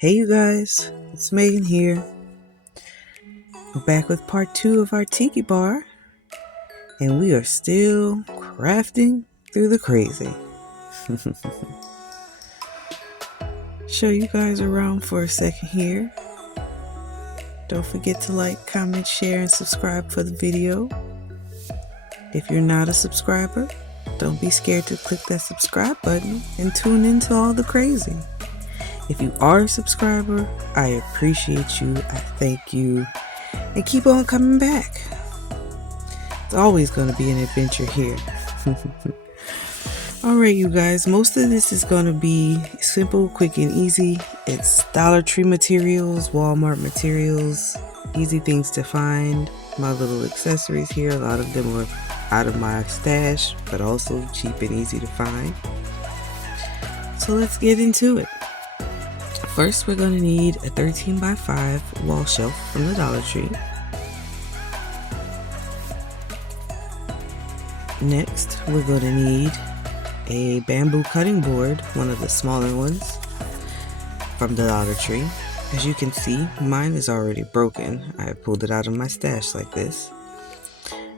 Hey you guys, it's Megan here. We're back with part 2 of our Tiki Bar, and we are still crafting through the crazy. Show you guys around for a second here. Don't forget to like, comment, share, and subscribe for the video. If you're not a subscriber, don't be scared to click that subscribe button and tune into all the crazy. If you are a subscriber, I appreciate you, I thank you, and keep on coming back. It's always going to be an adventure here. Alright you guys, most of this is going to be simple, quick, and easy. It's Dollar Tree materials, Walmart materials, easy things to find. My little accessories here, a lot of them are out of my stash, but also cheap and easy to find. So let's get into it. First, we're going to need a 13x5 wall shelf from the Dollar Tree. Next, we're going to need a bamboo cutting board, one of the smaller ones from the Dollar Tree. As you can see, mine is already broken. I pulled it out of my stash like this.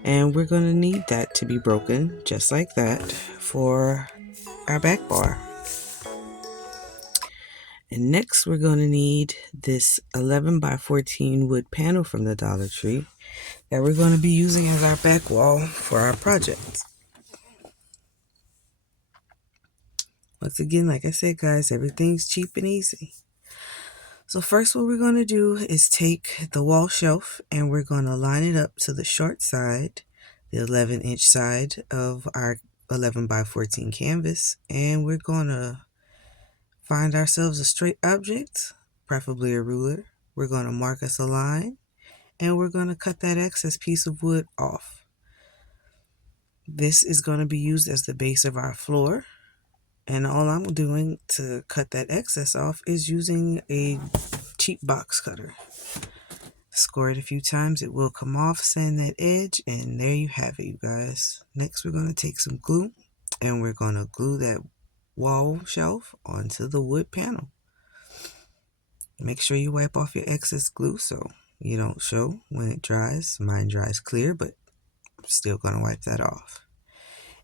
And we're going to need that to be broken, just like that, for our back bar. And next we're going to need this 11x14 wood panel from the Dollar Tree that we're going to be using as our back wall for our project. Once again, like I said guys, everything's cheap and easy. So first what we're going to do is take the wall shelf and we're going to line it up to the short side, the 11-inch side of our 11x14 canvas, and we're going to find ourselves a straight object, preferably a ruler. We're going to mark us a line and we're going to cut that excess piece of wood off. This is going to be used as the base of our floor, and all I'm doing to cut that excess off is using a cheap box cutter. Score it a few times, it will come off, sand that edge, and there you have it you guys. Next we're going to take some glue and we're going to glue that wall shelf onto the wood panel. Make sure you wipe off your excess glue so you don't show when it dries. Mine dries clear, but I'm still going to wipe that off.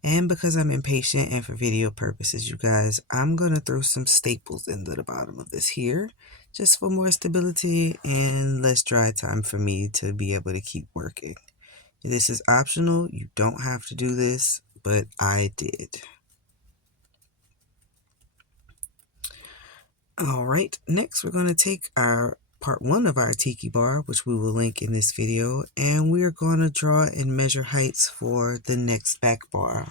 And because I'm impatient and for video purposes, you guys, I'm going to throw some staples into the bottom of this here, just for more stability and less dry time for me to be able to keep working. This is optional. You don't have to do this, but I did. Alright, next we're going to take our part 1 of our Tiki Bar, which we will link in this video, and we are going to draw and measure heights for the next back bar.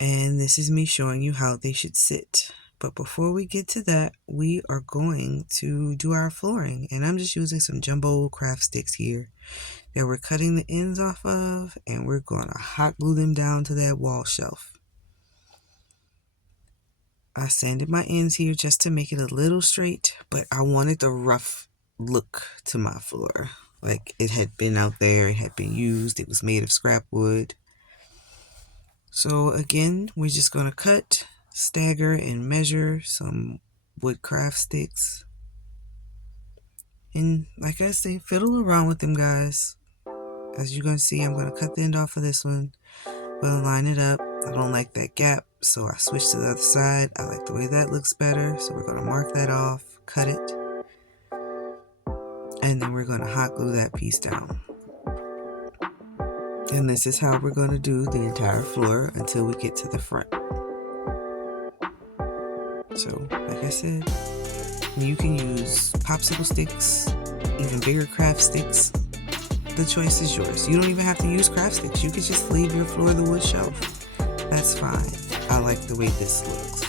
And this is me showing you how they should sit. But before we get to that, we are going to do our flooring, and I'm just using some jumbo craft sticks here that we're cutting the ends off of, and we're going to hot glue them down to that wall shelf. I sanded my ends here just to make it a little straight, but I wanted the rough look to my floor. Like it had been out there, it had been used, it was made of scrap wood. So again, we're just going to cut, stagger, and measure some wood craft sticks. And like I say, fiddle around with them guys. As you're going to see, I'm going to cut the end off of this one. I'm going to line it up. I don't like that gap, so I switch to the other side. I like the way that looks better, so we're going to mark that off, cut it, and then we're going to hot glue that piece down. And this is how we're going to do the entire floor until we get to the front. So, like I said, you can use popsicle sticks, even bigger craft sticks. The choice is yours. You don't even have to use craft sticks. You could just leave your floor the wood shelf. That's fine. I like the way this looks.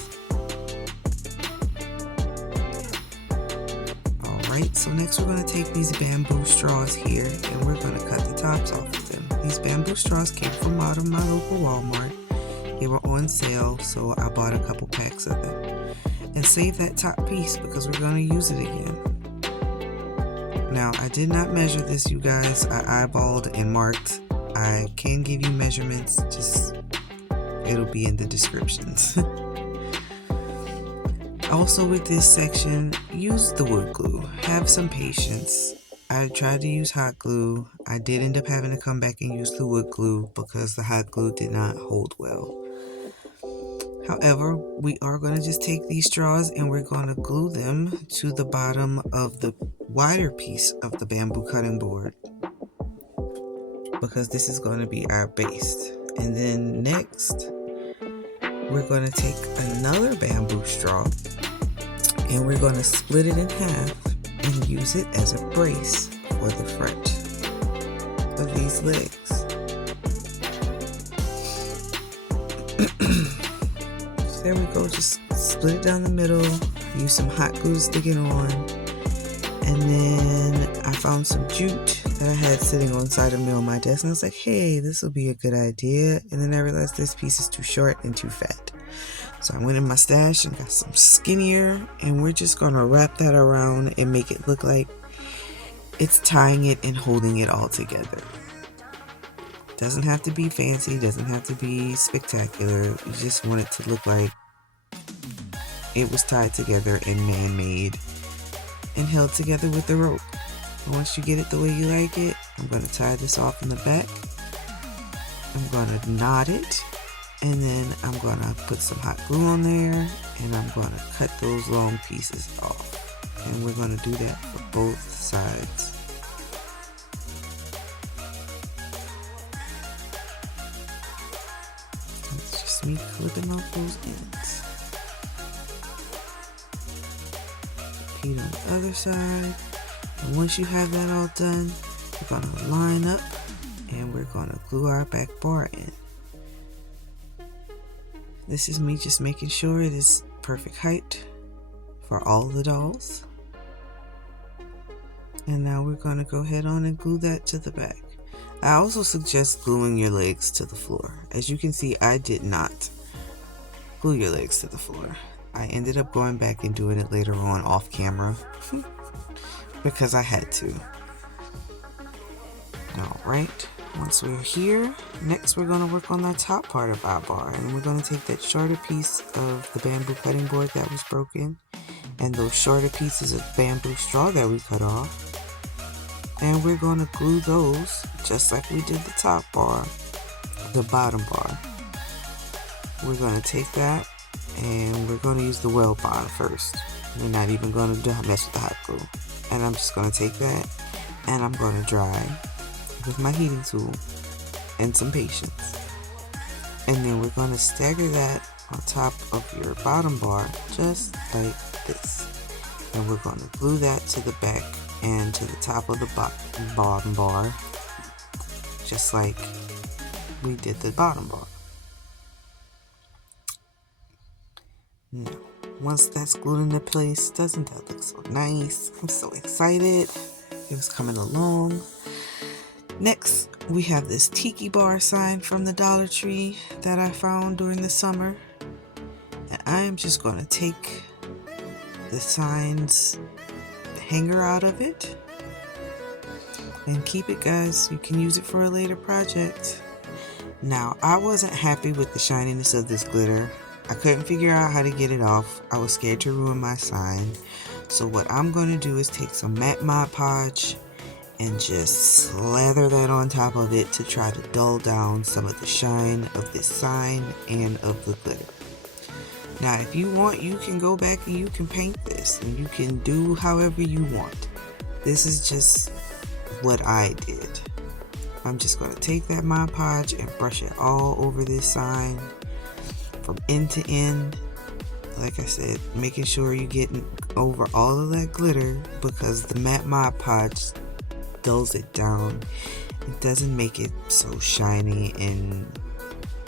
Alright, so next we're going to take these bamboo straws here and we're going to cut the tops off of them. These bamboo straws came from out of my local Walmart. They were on sale, so I bought a couple packs of them. And save that top piece because we're going to use it again. Now, I did not measure this, you guys. I eyeballed and marked. I can give you measurements, just it'll be in the descriptions. Also with this section, use the wood glue. Have some patience. I tried to use hot glue. I did end up having to come back and use the wood glue because the hot glue did not hold well. However, we are going to just take these straws and we're going to glue them to the bottom of the wider piece of the bamboo cutting board, because this is going to be our base. And then next, we're going to take another bamboo straw and we're going to split it in half and use it as a brace for the front of these legs. So there we go, just split it down the middle, use some hot glue to stick it on, and then I found some jute that I had sitting on the side of me on my desk, and I was like, hey, this will be a good idea. And then I realized this piece is too short and too fat. So I went in my stash and got some skinnier, and we're just gonna wrap that around and make it look like it's tying it and holding it all together. Doesn't have to be fancy, doesn't have to be spectacular. You just want it to look like it was tied together and man-made and held together with the rope. And once you get it the way you like it, I'm going to tie this off in the back. I'm going to knot it, and then I'm going to put some hot glue on there, and I'm going to cut those long pieces off. And we're going to do that for both sides. It's just me clipping off those ends. Repeat on the other side. And once you have that all done, we're going to line up and we're going to glue our back bar in. This is me just making sure it is perfect height for all the dolls. And now we're going to go ahead on and glue that to the back. I also suggest gluing your legs to the floor. As you can see, I did not glue your legs to the floor. I ended up going back and doing it later on off camera because I had to. Alright, once we're here, next we're going to work on the top part of our bar, and we're going to take that shorter piece of the bamboo cutting board that was broken and those shorter pieces of bamboo straw that we cut off, and we're going to glue those just like we did the top bar, the bottom bar. We're going to take that and we're going to use the weld bond first. We're not even going to mess with the hot glue. And I'm just going to take that and I'm going to dry with my heating tool and some patience. And then we're going to stagger that on top of your bottom bar just like this. And we're going to glue that to the back and to the top of the bottom bar just like we did the bottom bar. Now, once that's glued into place, doesn't that look so nice? I'm so excited. It was coming along. Next, we have this Tiki Bar sign from the Dollar Tree that I found during the summer. And I am just going to take the sign's hanger out of it and keep it, guys. You can use it for a later project. Now, I wasn't happy with the shininess of this glitter. I couldn't figure out how to get it off. I was scared to ruin my sign. So what I'm going to do is take some matte Mod Podge and just slather that on top of it to try to dull down some of the shine of this sign and of the glitter. Now, if you want, you can go back and you can paint this and you can do however you want. This is just what I did. I'm just going to take that Mod Podge and brush it all over this sign from end to end. Like I said, making sure you're getting over all of that glitter because the matte Mod Podge dulls it down. It doesn't make it so shiny and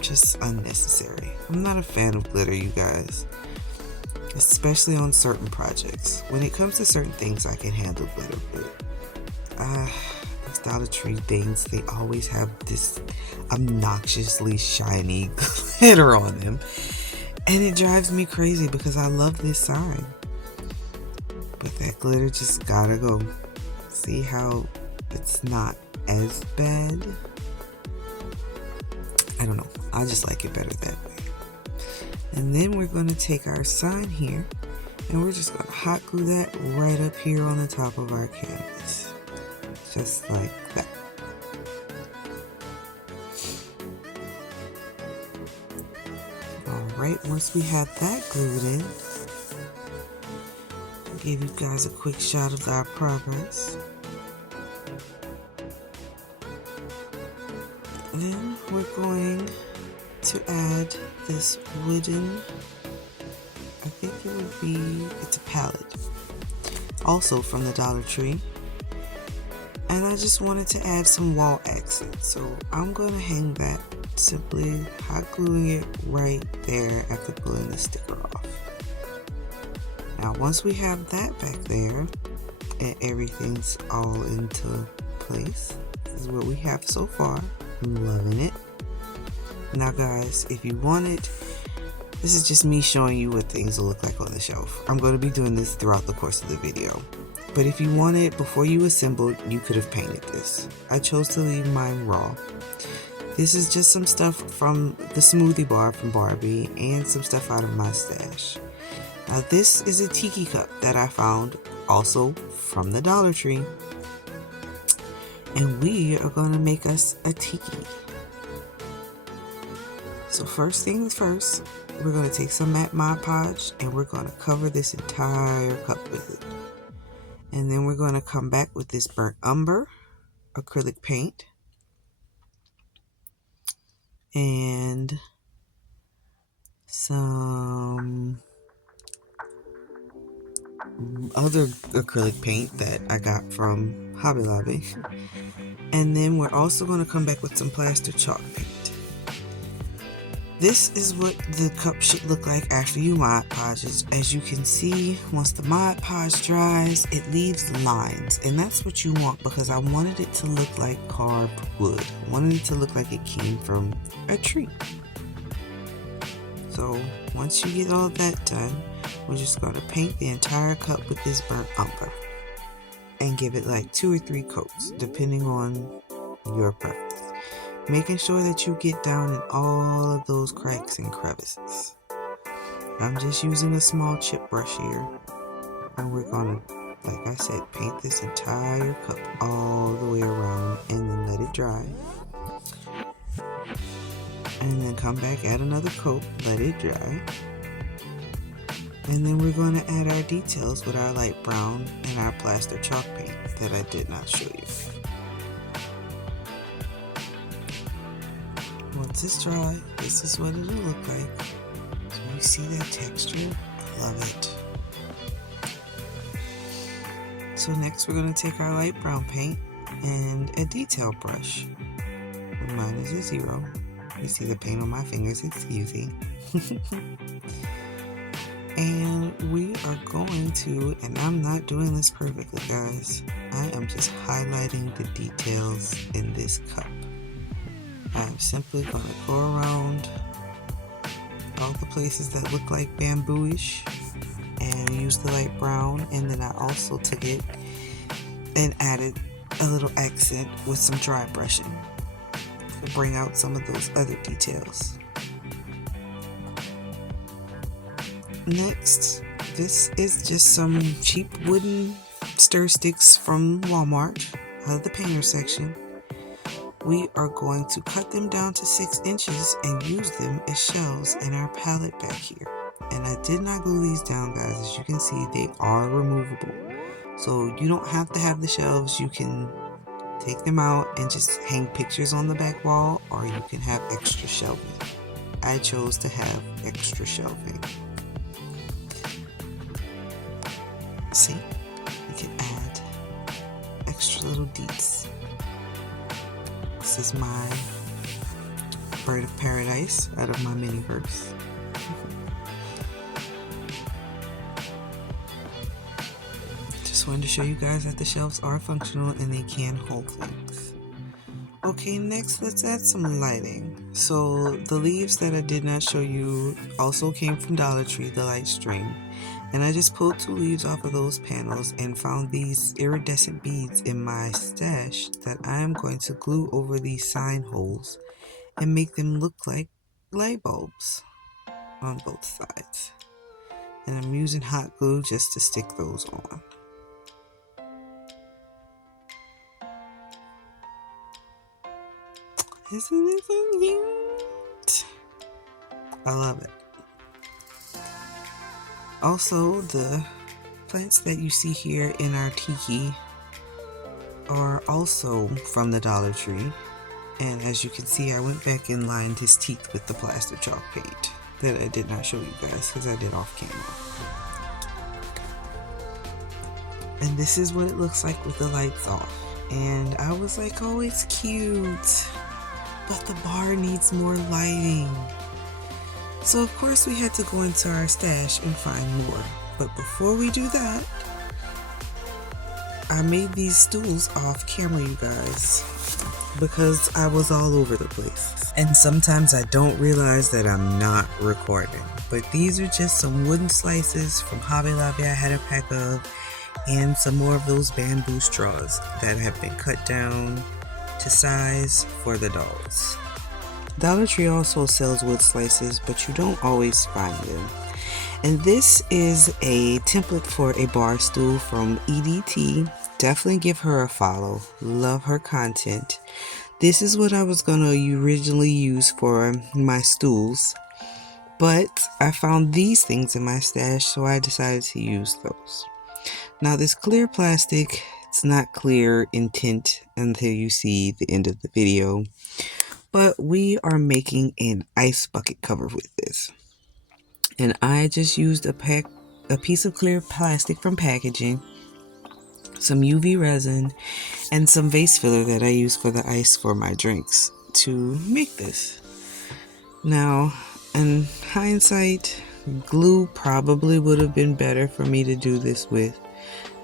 just unnecessary. I'm not a fan of glitter, you guys, especially on certain projects. When it comes to certain things, I can handle glitter, but these Dollar Tree things, they always have this obnoxiously shiny glitter on them, and it drives me crazy because I love this sign, but that glitter just gotta go. See how it's not as bad? I don't know, I just like it better that way. And then we're going to take our sign here And we're just going to hot glue that right up here on the top of our canvas. Just like that. Alright, once we have that glued in, I'll give you guys a quick shot of our progress. Then we're going to add this wooden, I think it would be, it's a palette, also from the Dollar Tree. And I just wanted to add some wall accents, so I'm going to hang that simply hot gluing it right there after pulling the sticker off. Now once we have that back there and everything's all into place, this is what we have so far. I'm loving it. Now guys, if you want it, this is just me showing you what things will look like on the shelf. I'm going to be doing this throughout the course of the video. But if you want it before you assembled, you could have painted this. I chose to leave mine raw. This is just some stuff from the smoothie bar from Barbie and some stuff out of my stash. Now this is a tiki cup that I found also from the Dollar Tree. And we are going to make us a tiki. So first things first, we're going to take some matte Mod Podge and we're going to cover this entire cup with it. And then we're going to come back with this burnt umber acrylic paint and some other acrylic paint that I got from Hobby Lobby. And then we're also going to come back with some plaster chalk paint. This is what the cup should look like after you Mod Podge it. As you can see, once the Mod Podge dries, it leaves lines, and that's what you want because I wanted it to look like carved wood. I wanted it to look like it came from a tree. So once you get all that done, we're just going to paint the entire cup with this burnt umber and give it like 2 or 3 coats depending on your preference. Making sure that you get down in all of those cracks and crevices. I'm just using a small chip brush here, and we're gonna, like I said, paint this entire cup all the way around and then let it dry. And then come back, add another coat, let it dry. And then we're going to add our details with our light brown and our plaster chalk paint that I did not show you. Once it's dry, this is what it'll look like. So you see that texture? I love it. So next we're going to take our light brown paint and a detail brush. Mine is a 0. You see the paint on my fingers, it's easy. And we are going to, and I'm not doing this perfectly guys, I am just highlighting the details in this cup. I'm simply going to go around all the places that look like bamboo-ish and use the light brown, and then I also took it and added a little accent with some dry brushing to bring out some of those other details. Next, this is just some cheap wooden stir sticks from Walmart out of the painter section. We are going to cut them down to 6 inches and use them as shelves in our palette back here. And I did not glue these down guys. As you can see, they are removable. So you don't have to have the shelves. You can take them out and just hang pictures on the back wall, or you can have extra shelving. I chose to have extra shelving. See, you can add extra little deets. This is my bird of paradise out of my mini-verse. Just wanted to show you guys that the shelves are functional and they can hold things. Okay, next let's add some lighting. So the leaves that I did not show you also came from Dollar Tree, the light string. And I just pulled 2 leaves off of those panels and found these iridescent beads in my stash that I am going to glue over these sign holes and make them look like light bulbs on both sides. And I'm using hot glue just to stick those on. Isn't it so cute? I love it. Also, the plants that you see here in our tiki are also from the Dollar Tree. And as you can see, I went back and lined his teeth with the plaster chalk paint that I did not show you guys because I did off camera. And this is what it looks like with the lights off. And I was like, oh, it's cute, but the bar needs more lighting. So of course we had to go into our stash and find more. But before we do that, I made these stools off camera, you guys, because I was all over the place. And sometimes I don't realize that I'm not recording. But these are just some wooden slices from Hobby Lobby I had a pack of, and some more of those bamboo straws that have been cut down to size for the dolls. Dollar Tree also sells wood slices, but you don't always find them. And this is a template for a bar stool from EDT. Definitely give her a follow. Love her content. This is what I was gonna originally use for my stools, but I found these things in my stash, so I decided to use those. Now this clear plastic, it's not clear in tint until you see the end of the video, but we are making an ice bucket cover with this. And I just used a piece of clear plastic from packaging, some UV resin, and some vase filler that I use for the ice for my drinks to make this. Now, in hindsight, glue probably would have been better for me to do this with.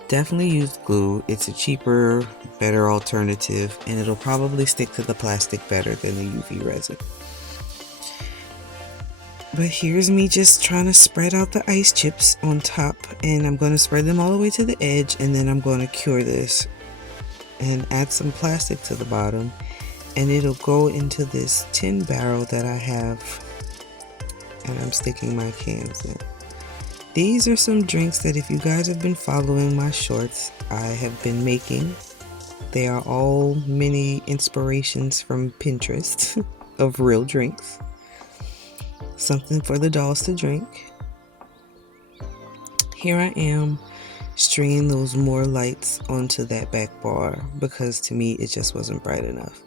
Definitely use glue. It's a cheaper, better alternative, and it'll probably stick to the plastic better than the UV resin. But here's me just trying to spread out the ice chips on top, and I'm going to spread them all the way to the edge, and then I'm going to cure this and add some plastic to the bottom, and it'll go into this tin barrel that I have, and I'm sticking my cans in. These are some drinks that if you guys have been following my shorts, I have been making. They are all mini inspirations from Pinterest of real drinks. Something for the dolls to drink. Here I am stringing those more lights onto that back bar because to me it just wasn't bright enough.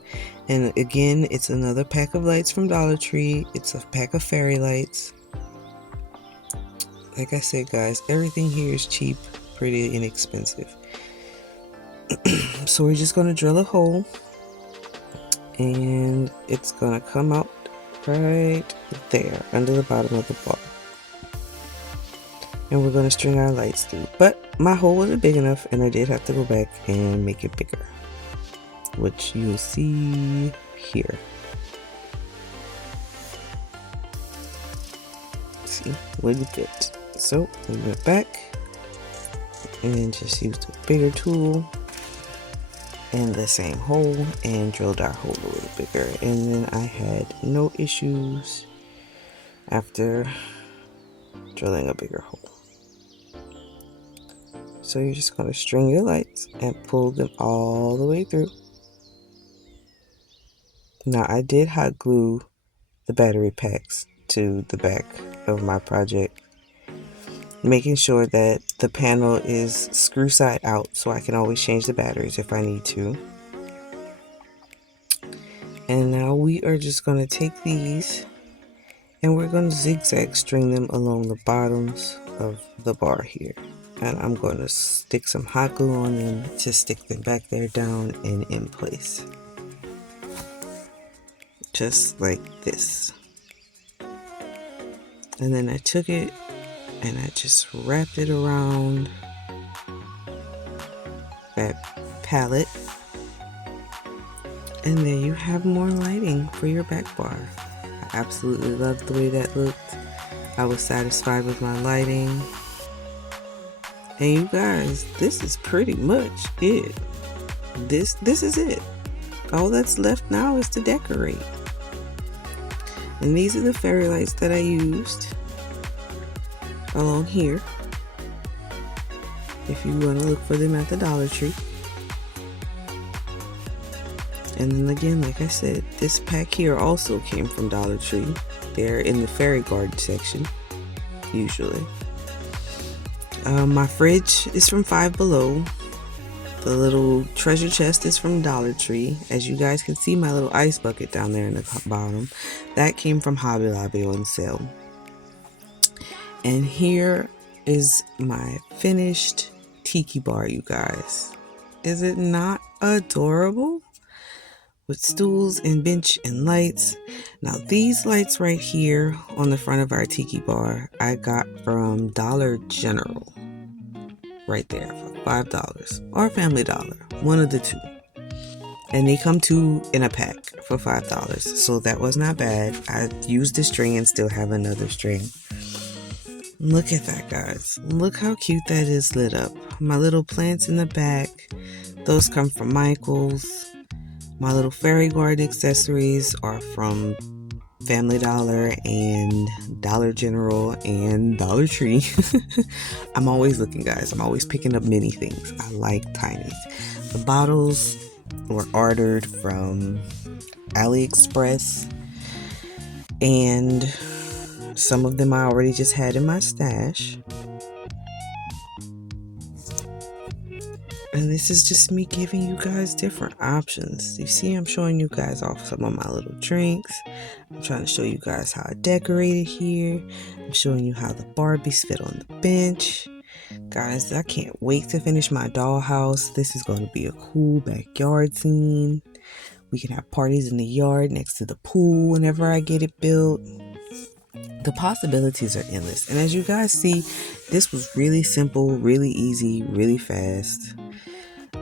And again, it's another pack of lights from Dollar Tree. It's a pack of fairy lights. Like I said, guys, everything here is cheap, pretty inexpensive. So we're just going to drill a hole, and it's going to come out right there under the bottom of the bar. And we're going to string our lights through. But my hole wasn't big enough, and I did have to go back and make it bigger, which you'll see here. See, wouldn't fit. So we went back and just used a bigger tool and the same hole and drilled our hole a little bigger, and then I had no issues after drilling a bigger hole. So you're just going to string your lights and pull them all the way through. Now I did hot glue the battery packs to the back of my project, making sure that the panel is screw side out so I can always change the batteries if I need to. And now we are just going to take these and we're going to zigzag string them along the bottoms of the bar here. And I'm going to stick some hot glue on them to stick them back there down and in place. Just like this. And then I took it and I just wrapped it around that palette. And there you have more lighting for your back bar. I absolutely loved the way that looked. I was satisfied with my lighting. And you guys, this is pretty much it. This is it. All that's left now is to decorate. And these are the fairy lights that I used. along here if you want to look for them at the Dollar Tree. And then again, like I said, this pack here also came from Dollar Tree. They're in the fairy garden section, usually. My fridge is from Five Below. The little treasure chest is from Dollar Tree. As you guys can see, my little ice bucket down there in the bottom, that came from Hobby Lobby on sale. And here is my finished Tiki Bar, you guys. Is it not adorable? With stools and bench and lights. Now these lights right here on the front of our Tiki Bar, I got from Dollar General. Right there for $5 or Family Dollar, one of the two. And they come two in a pack for $5, so that was not bad. I used the string and still have another string. Look at that, guys. Look how cute that is lit up. My little plants in the back, those come from Michael's. My little fairy garden accessories are from Family Dollar and Dollar General and Dollar Tree. I'm always looking, guys. I'm always picking up many things. I like tinies. The bottles were ordered from AliExpress, and some of them I already just had in my stash. And this is just me giving you guys different options. You see, I'm showing you guys off some of my little drinks. I'm trying to show you guys how I decorated here. I'm showing you how the Barbies fit on the bench. Guys, I can't wait to finish my dollhouse. This is going to be a cool backyard scene. We can have parties in the yard next to the pool whenever I get it built. The possibilities are endless. And as you guys see, this was really simple, really easy, really fast.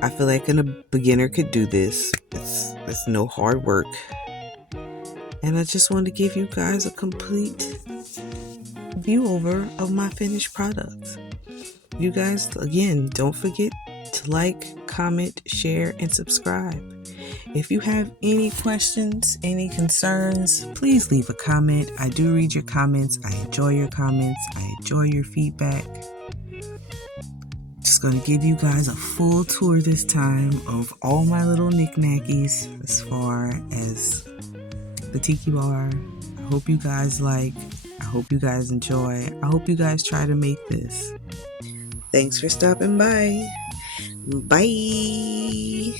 I feel like a beginner could do this. It's no hard work. And I just wanted to give you guys a complete view over of my finished products. You guys, again, don't forget to like, comment, share, and subscribe. If you have any questions, any concerns, please leave a comment. I do read your comments. I enjoy your comments. I enjoy your feedback. Just going to give you guys a full tour this time of all my little knickknackies as far as the Tiki Bar. I hope you guys like. I hope you guys enjoy. I hope you guys try to make this. Thanks for stopping by. Bye.